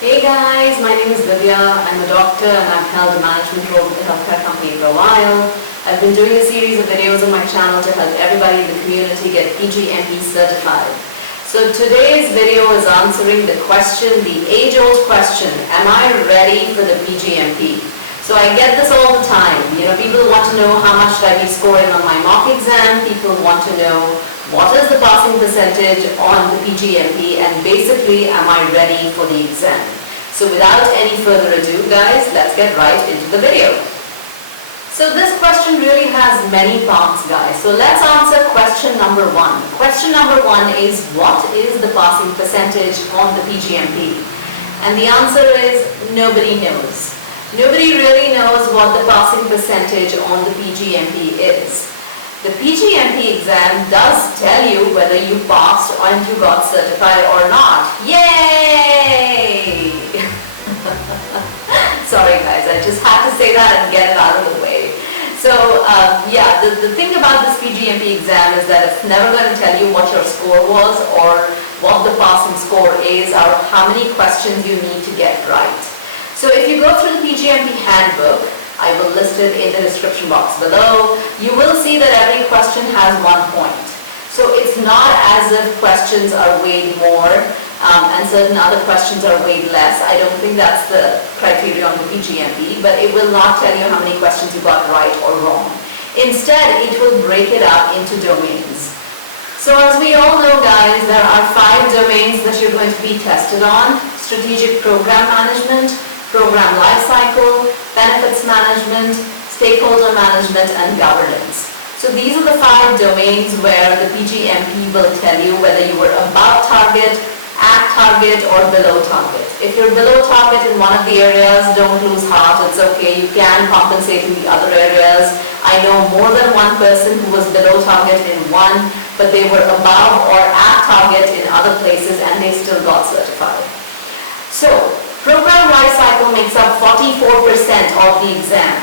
Hey guys, my name is Divya. I'm a doctor and I've held a management role with the healthcare company for a while. I've been doing a series of videos on my channel to help everybody in the community get PgMP certified. So today's video is answering the question, the age-old question, am I ready for the PgMP? So I get this all the time. People want to know how much should I be scoring on my mock exam. People want to know what is the passing percentage on the PgMP, and basically, am I ready for the exam? So without any further ado, guys, let's get right into the video. So this question really has many parts, guys. So let's answer question number one. Question number one is, what is the passing percentage on the PgMP? And the answer is, nobody knows. Nobody really knows what the passing percentage on the PgMP is. The PgMP exam does tell you whether you passed and you got certified or not. Yay! Sorry guys, I just had to say that and get it out of the way. So yeah, the thing about this PgMP exam is that it's never going to tell you what your score was or what the passing score is or how many questions you need to get right. So if you go through the PgMP Handbook, I will list it in the description box below. You will see that every question has 1 point. So it's not as if questions are weighed more and certain other questions are weighed less. I don't think that's the criteria on the PgMP, but it will not tell you how many questions you got right or wrong. Instead, it will break it up into domains. So as we all know, guys, there are 5 domains that you're going to be tested on: strategic program management, program lifecycle, benefits management, stakeholder management, and governance. So these are the 5 domains where the PgMP will tell you whether you were above target, at target, or below target. If you're below target in one of the areas, don't lose heart, it's okay, you can compensate in the other areas. I know more than one person who was below target in one, but they were above or at target in other places and they still got certified. So, program lifecycle makes up 44% of the exam.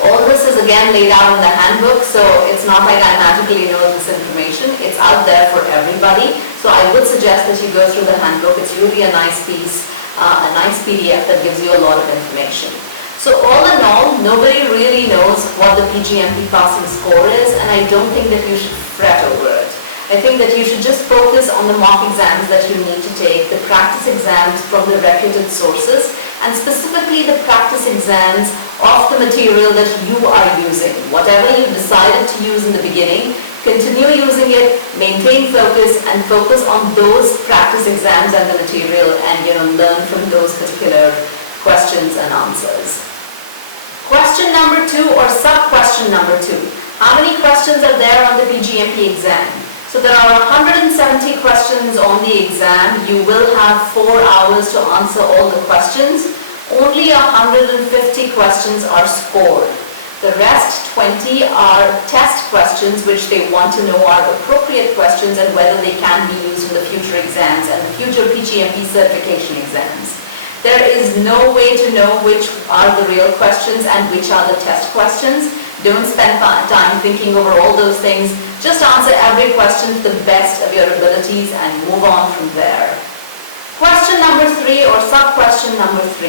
All this is again laid out in the handbook, so it's not like I magically know this information. It's out there for everybody. So I would suggest that you go through the handbook. It's really a nice piece, a nice PDF that gives you a lot of information. So all in all, nobody really knows what the PgMP passing score is, and I don't think that you should fret over it. I think that you should just focus on the mock exams that you need to take, the practice exams from the reputed sources, and specifically the practice exams of the material that you are using. Whatever you decided to use in the beginning, continue using it, maintain focus, and focus on those practice exams and the material, and learn from those particular questions and answers. Question number 2 or sub-question number 2. How many questions are there on the PgMP exam? So there are 170 questions on the exam. You will have 4 hours to answer all the questions. Only 150 questions are scored. The rest 20 are test questions, which they want to know are appropriate questions and whether they can be used in the future exams and the future PgMP certification exams. There is no way to know which are the real questions and which are the test questions. Don't spend time thinking over all those things. Just answer every question to the best of your abilities and move on from there. Question number 3 or sub-question number 3.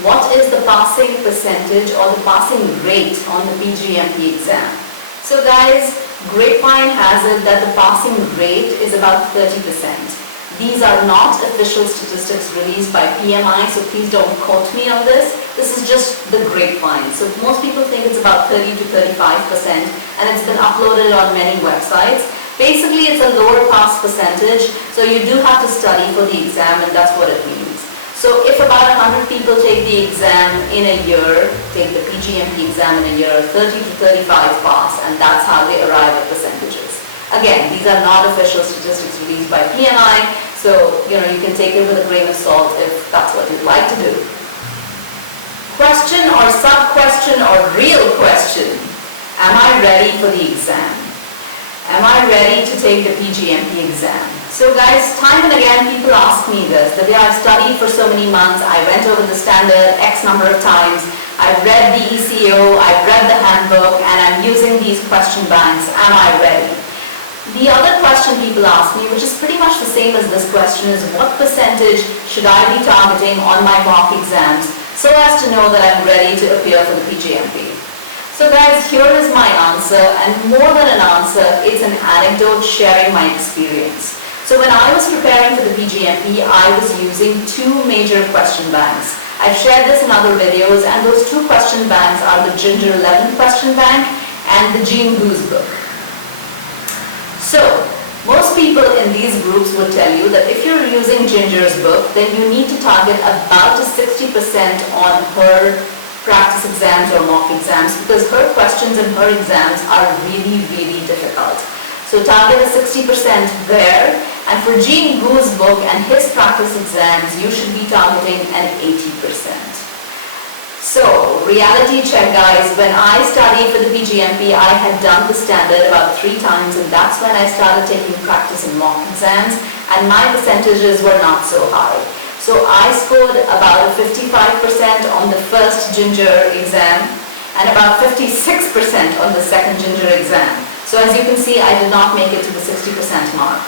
What is the passing percentage or the passing rate on the PgMP exam? So guys, Grapevine has it that the passing rate is about 30%. These are not official statistics released by PMI, so please don't quote me on this. This is just the grapevine. So most people think it's about 30 to 35%, and it's been uploaded on many websites. Basically, it's a lower pass percentage, so you do have to study for the exam, and that's what it means. So if about 100 people take the exam in a year, take the PgMP exam in a year, 30 to 35 pass, and that's how they arrive at percentages. Again, these are not official statistics released by PMI, so you can take it with a grain of salt if that's what you'd like to do. Question or sub-question or real question. Am I ready for the exam? Am I ready to take the PgMP exam? So guys, time and again people ask me this. That I've studied for so many months, I went over the standard X number of times, I've read the ECO, I've read the handbook, and I'm using these question banks. Am I ready? The other question people ask me, which is pretty much the same as this question, is what percentage should I be targeting on my mock exams so as to know that I'm ready to appear for the PgMP? So guys, here is my answer, and more than an answer, it's an anecdote sharing my experience. So when I was preparing for the PgMP, I was using two major question banks. I've shared this in other videos, and those two question banks are the Ginger 11 question bank and the Jean Goose book. So, most people in these groups would tell you that if you're using Ginger's book, then you need to target about 60% on her practice exams or mock exams, because her questions in her exams are really, really difficult. So target a 60% there, and for Jean Goo's book and his practice exams, you should be targeting an 80%. So, reality check guys, when I studied for the PgMP, I had done the standard about 3 times, and that's when I started taking practice and mock exams, and my percentages were not so high. So I scored about a 55% on the first Ginger exam, and about 56% on the second Ginger exam. So as you can see, I did not make it to the 60% mark.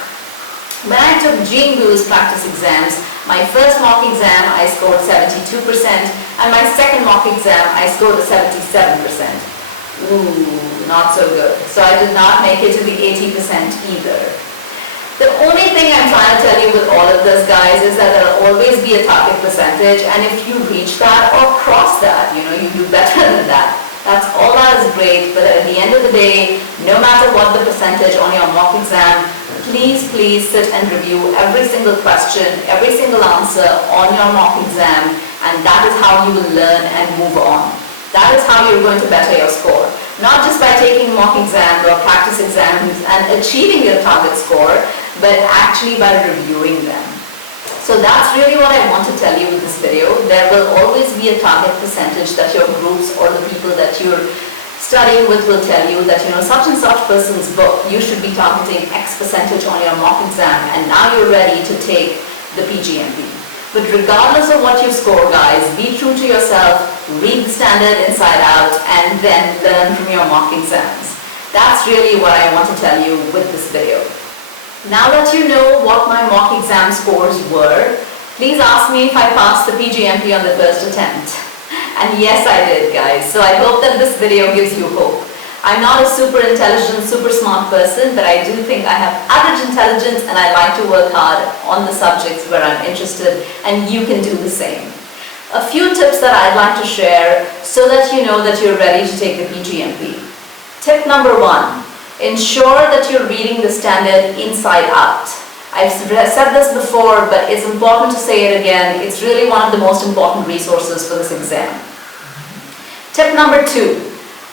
When I took Jean Goo's practice exams, my first mock exam I scored 72%, and my second mock exam I scored a 77%. Ooh, not so good. So I did not make it to the 80% either. The only thing I'm trying to tell you with all of this, guys, is that there will always be a target percentage, and if you reach that or cross that, you do better than that. That's all that is great, but at the end of the day, no matter what the percentage on your mock exam, please sit and review every single question, every single answer on your mock exam, and that is how you will learn and move on. That is how you're going to better your score. Not just by taking mock exams or practice exams and achieving your target score, but actually by reviewing them. So that's really what I want to tell you with this video. There will always be a target percentage that your groups or the people that you're studying with will tell you that, such and such person's book, you should be targeting X percentage on your mock exam, and now you're ready to take the PgMP. But regardless of what you score, guys, be true to yourself, read the standard inside out, and then learn from your mock exams. That's really what I want to tell you with this video. Now that you know what my mock exam scores were, please ask me if I passed the PgMP on the first attempt. And yes, I did, guys. So I hope that this video gives you hope. I'm not a super intelligent, super smart person, but I do think I have average intelligence, and I like to work hard on the subjects where I'm interested, and you can do the same. A few tips that I'd like to share so that you know that you're ready to take the PgMP. Tip number 1, ensure that you're reading the standard inside out. I've said this before, but it's important to say it again. It's really one of the most important resources for this exam. Tip number 2.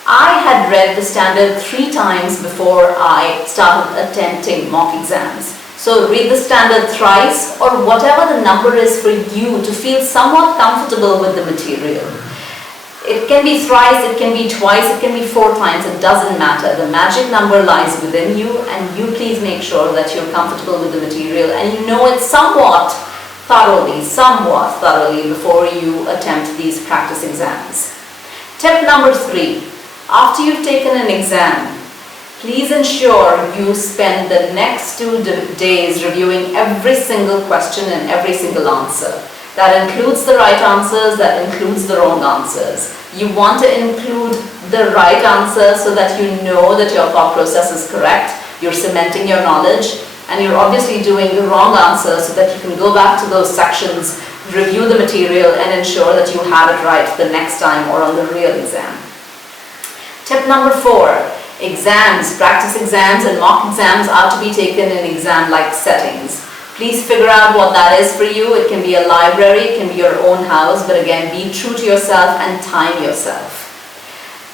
I had read the standard 3 times before I started attempting mock exams. So read the standard thrice, or whatever the number is for you to feel somewhat comfortable with the material. It can be thrice, it can be twice, it can be 4 times, it doesn't matter. The magic number lies within you, and you please make sure that you're comfortable with the material and you know it somewhat thoroughly before you attempt these practice exams. Tip number 3, after you've taken an exam, please ensure you spend the next 2 days reviewing every single question and every single answer. That includes the right answers, that includes the wrong answers. You want to include the right answer so that you know that your thought process is correct, you're cementing your knowledge, and you're obviously doing the wrong answer so that you can go back to those sections, review the material, and ensure that you have it right the next time or on the real exam. Tip number 4, exams, practice exams and mock exams are to be taken in exam-like settings. Please figure out what that is for you. It can be a library, it can be your own house, but again, be true to yourself and time yourself.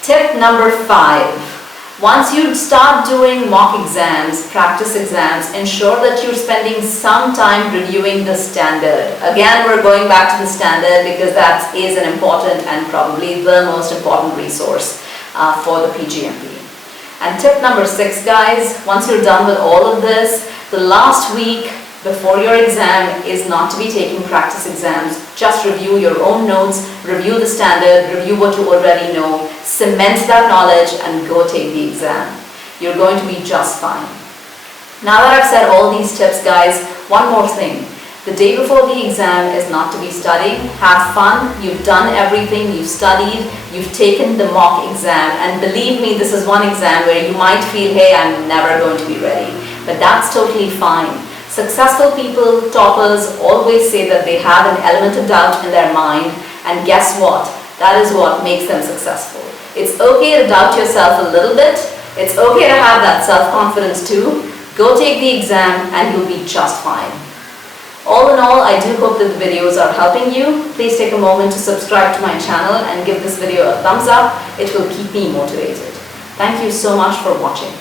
Tip number 5. Once you start doing mock exams, practice exams, ensure that you're spending some time reviewing the standard. Again, we're going back to the standard because that is an important and probably the most important resource for the PgMP. And tip number 6, guys, once you're done with all of this, the last week before your exam is not to be taking practice exams. Just review your own notes, review the standard, review what you already know, cement that knowledge and go take the exam. You're going to be just fine. Now that I've said all these tips, guys, one more thing. The day before the exam is not to be studying. Have fun. You've done everything. You've studied. You've taken the mock exam. And believe me, this is one exam where you might feel, hey, I'm never going to be ready. But that's totally fine. Successful people, toppers, always say that they have an element of doubt in their mind. And guess what? That is what makes them successful. It's okay to doubt yourself a little bit. It's okay to have that self-confidence too. Go take the exam and you'll be just fine. All in all, I do hope that the videos are helping you. Please take a moment to subscribe to my channel and give this video a thumbs up. It will keep me motivated. Thank you so much for watching.